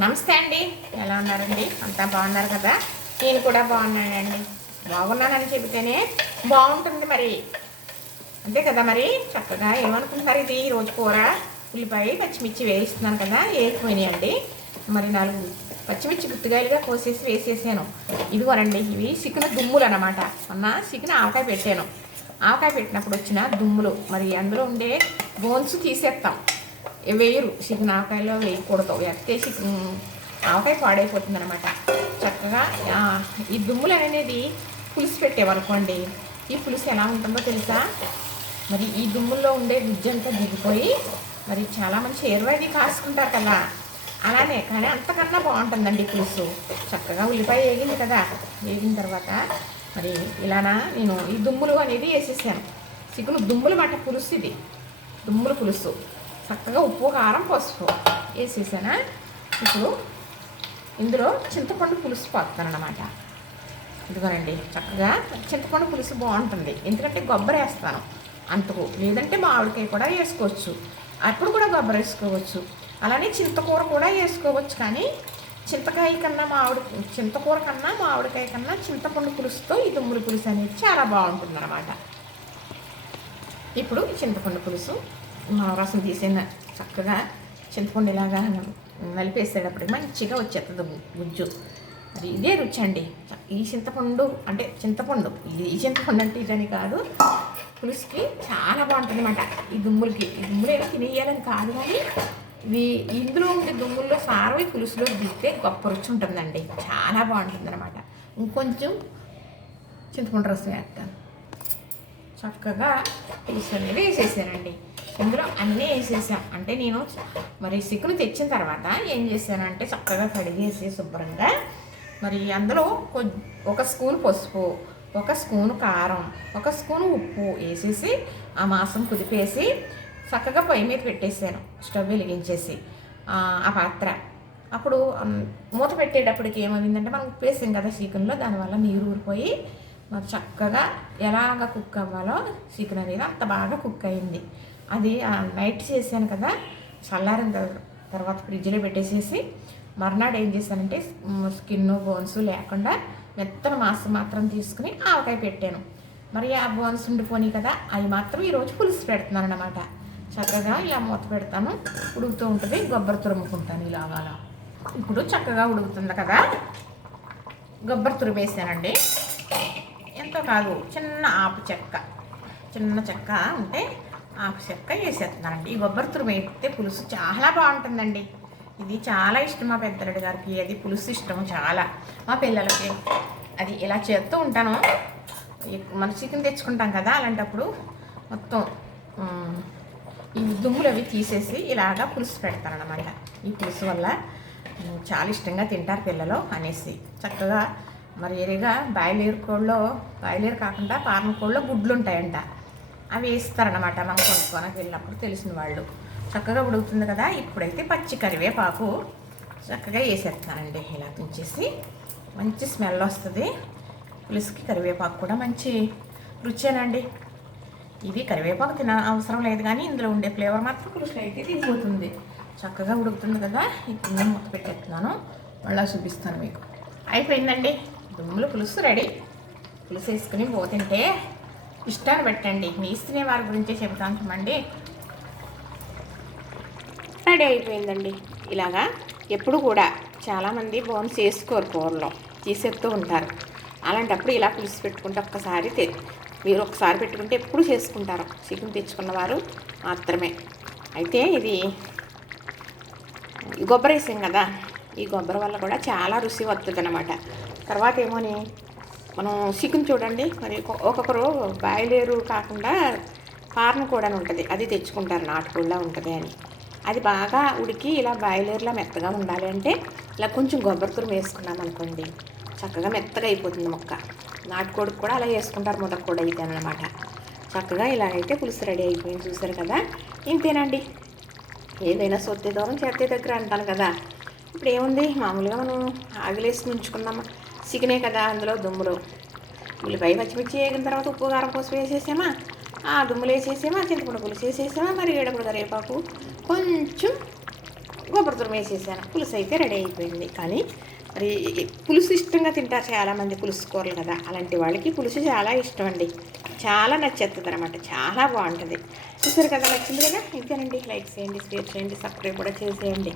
నమస్తే అండి. ఎలా ఉన్నారండి? అంతా బాగున్నారు కదా? నేను కూడా బాగున్నానండి. బాగున్నానని చెబితేనే బాగుంటుంది మరి. అంతే కదా మరి? చక్కగా ఏమనుకుంటున్నారు ఇది? రోజు కూర ఉల్లిపాయ పచ్చిమిర్చి వేయిస్తున్నాను కదా? వేసిపోయినాయండి మరి నాలుగు పచ్చిమిర్చి గుత్తికాయలుగా కోసేసి వేసేసాను. ఇదిగోనండి ఇవి సిక్కున దుమ్ములు అనమాట మొన్న సిక్కున ఆవకాయ పెట్టాను. ఆవకాయ పెట్టినప్పుడు వచ్చిన దుమ్ములు. మరి అందులో ఉండే బోన్స్ తీసేస్తాం. వేయరు. చికెన్ ఆవకాయలో వేయకూడదు. వేస్తే చికెన్ ఆవకాయ పాడైపోతుంది అనమాట చక్కగా ఈ దుమ్ములు అనేది పులుసు పెట్టేవనుకోండి ఈ పులుసు ఎలా ఉంటుందో తెలుసా? మరి ఈ దుమ్ముల్లో ఉండే గుజ్జంతా దిగిపోయి మరి చాలా మంచి ఎరువది కాసుకుంటారు కదా. అలానే కానీ అంతకన్నా బాగుంటుందండి పులుసు. చక్కగా ఉల్లిపాయ వేగింది కదా. వేగిన తర్వాత మరి ఇలానా నేను ఈ దుమ్ములు అనేది వేసేసాను. చికెన్ దుమ్ములు మాట పులుసు ఇది. దుమ్ముల పులుసు. చక్కగా ఉప్పు కారం పసుపు వేసేసానా? ఇప్పుడు ఇందులో చింతపండు పులుసు పోతానన్నమాట. ఇదిగోనండి చక్కగా చింతపండు పులుసు బాగుంటుంది. ఎందుకంటే కొబ్బరి వేస్తాను అంతకు. లేదంటే మామిడికాయ కూడా వేసుకోవచ్చు. అప్పుడు కూడా కొబ్బరి వేసుకోవచ్చు. అలానే చింతకూర కూడా వేసుకోవచ్చు. కానీ చింతకాయ కన్నా మామిడి చింతకూర కన్నా మామిడికాయ కన్నా చింతపండు పులుసుతో ఈ దుమ్ముల పులుసు అనేది చాలా బాగుంటుంది అనమాట ఇప్పుడు చింతపండు పులుసు రసం తీసిన? చక్కగా చింతపండు ఇలాగా అప్పుడు మంచిగా వచ్చేస్తుంది గుజ్జు. అది ఇదే రుచి అండి. ఈ చింతపండు అంటే చింతపండు ఇది ఈ చింతపండు అంటే ఇదని కాదు. పులుసుకి చాలా బాగుంటుంది అనమాట ఈ దుమ్ములకి. ఈ దుమ్ములు ఏదో తినేయాలని కాదు కానీ ఇవి ఇందులో ఉండే దుమ్ముల్లో సారం ఈ పులుసులో దిగితే గొప్ప రుచి ఉంటుందండి. చాలా బాగుంటుంది అనమాట ఇంకొంచెం చింతపండు రసం వేస్తాను చక్కగా పులుసు అనేది వేసేసానండి. ఇందులో అన్నీ వేసేసాం. అంటే నేను మరి చికెన్ తెచ్చిన తర్వాత ఏం చేశానంటే చక్కగా కడిగేసి శుభ్రంగా మరి అందులో ఒక స్పూన్ పసుపు ఒక స్పూన్ కారం ఒక స్పూన్ ఉప్పు వేసేసి ఆ మాంసం కుదిపేసి చక్కగా పొయ్యి మీద పెట్టేసాను స్టవ్ వెలిగించేసి. ఆ పాత్ర. అప్పుడు మూత పెట్టేటప్పటికి ఏమైందంటే మనం ఉప్పు వేసాం కదా చికెన్లో దానివల్ల నీరు ఊరిపోయి మరి చక్కగా ఎలాగ కుక్ అవ్వాలో చికెన్ అనేది అంత బాగా కుక్ అయింది. అది నైట్ చేశాను కదా చల్లారిన తర్వాత ఫ్రిడ్జ్లో పెట్టేసేసి మర్నాడు ఏం చేశానంటే స్కిన్ బోన్స్ లేకుండా మెత్తన మాంసం మాత్రం తీసుకుని ఆవకాయ పెట్టాను. మరి ఆ బోన్స్ ఉండిపోయి కదా అవి మాత్రం ఈరోజు పులుసు పెడుతున్నాను అనమాట చక్కగా ఇలా మూత పెడతాను ఉడుకుతూ ఉంటుంది కొబ్బరి తురుముకుంటాను ఇలాగా అలా. ఇప్పుడు చక్కగా ఉడుకుతుంది కదా గొబ్బర తురిమేసానండి. ఎంతో కాదు చిన్న ఆపు చెక్క చిన్న చెక్క ఉంటే ఆపు చెక్క వేసేస్తున్నానండి ఈ కొబ్బరి తురుము వేస్తే పులుసు చాలా బాగుంటుందండి. ఇది చాలా ఇష్టం మా పెద్దరెడ్డి గారికి. అది పులుసు ఇష్టం చాలా. మా పిల్లలకి అది ఇలా చేస్తూ ఉంటాను. మన చికెన్ తెచ్చుకుంటాం కదా అలాంటప్పుడు మొత్తం ఈ దుమ్ములు అవి తీసేసి ఇలాగా పులుసు పెడతాను అనమాట ఈ పులుసు వల్ల చాలా ఇష్టంగా తింటారు పిల్లలు అనేసి. చక్కగా మరి ఎరిగా బాయిలేరు కోళ్ళలో బాయిలేరు కాకుండా పారం కోళ్ళలో గుడ్లు ఉంటాయంట. అవి వేస్తారనమాట మనం కొనుక్కోనకి వెళ్ళినప్పుడు తెలిసిన వాళ్ళు. చక్కగా ఉడుకుతుంది కదా? ఇప్పుడైతే పచ్చి కరివేపాకు చక్కగా వేసేస్తానండి. ఇలా తుంచేసి మంచి స్మెల్ వస్తుంది. పులుసుకి కరివేపాకు కూడా మంచి రుచేనండి. ఇది కరివేపాకు తిన అవసరం లేదు కానీ ఇందులో ఉండే ఫ్లేవర్ మాత్రం పులుసులో అయితే దిగిపోతుంది చక్కగా ఉడుకుతుంది కదా? ఇప్పుడు మూత పెట్టేస్తున్నాను. మళ్ళీ చూపిస్తాను మీకు. అయిపోయిందండి. దుమ్ములు పులుసు రెడీ. పులుసు వేసుకుని పోతుంటే ఇష్టాన్ని పెట్టండి. మీ వారి గురించే చెబుతాను చూడండి. రెడీ అయిపోయిందండి. ఇలాగా ఎప్పుడు కూడా చాలామంది బోన్స్ చేసుకోరు కూరలో. తీసేస్తూ ఉంటారు. అలాంటప్పుడు ఇలా పులుసు పెట్టుకుంటే ఒక్కసారి మీరు ఒకసారి పెట్టుకుంటే ఎప్పుడు చేసుకుంటారు. చికెన్ తెచ్చుకున్న వారు మాత్రమే. అయితే ఇది ఈ కొబ్బరి వేసాం కదా? ఈ కొబ్బరి వల్ల కూడా చాలా రుచి వస్తుంది అనమాట తర్వాత ఏమోని మనం చికెన్ చూడండి. మరి ఒక్కొక్కరు బాయిలేరు కాకుండా పార్న కూడా ఉంటుంది. అది తెచ్చుకుంటారు. నాటుకోళ్ళ ఉంటుంది అని. అది బాగా ఉడికి ఇలా బాయిలేరులా మెత్తగా ఉండాలి అంటే ఇలా కొంచెం కొబ్బరి వేసుకున్నాం అనుకోండి చక్కగా మెత్తగా అయిపోతుంది మొక్క. నాటుకోడికి కూడా అలా వేసుకుంటారు ముదకు కూడా అయితే అనమాట చక్కగా ఇలాగైతే పులుసు రెడీ అయిపోయింది. చూసారు కదా? ఇంతేనండి ఏదైనా సొత్తే దూరం చేతే దగ్గర అంటాను కదా. ఇప్పుడు ఏముంది? మామూలుగా మనం ఆగిలేసి ఉంచుకున్నాం చికెనే కదా అందులో దుమ్ములు. ఉల్లిపాయ పచ్చిమిర్చి వేగిన తర్వాత ఉప్పు కారం పోసి వేసేసామా? ఆ దుమ్ములు వేసేసామా? చింతపండు పులుసు వేసేసామా? మరి ఏడప్పుడు కరివేపాకు. కొంచెం కొబ్బరి తురుము వేసేసాను. పులుసు అయితే రెడీ అయిపోయింది. కానీ మరి పులుసు ఇష్టంగా తింటారు చాలామంది పులుసు కూరలు కదా. అలాంటి వాళ్ళకి పులుసు చాలా ఇష్టం అండి. చాలా నచ్చేస్తుంది అనమాట చాలా బాగుంటుంది. చూసారు కదా నచ్చింది కదా? ఇంతేనండి. లైక్ చేయండి షేర్ చేయండి సబ్స్క్రైబ్ కూడా చేసేయండి.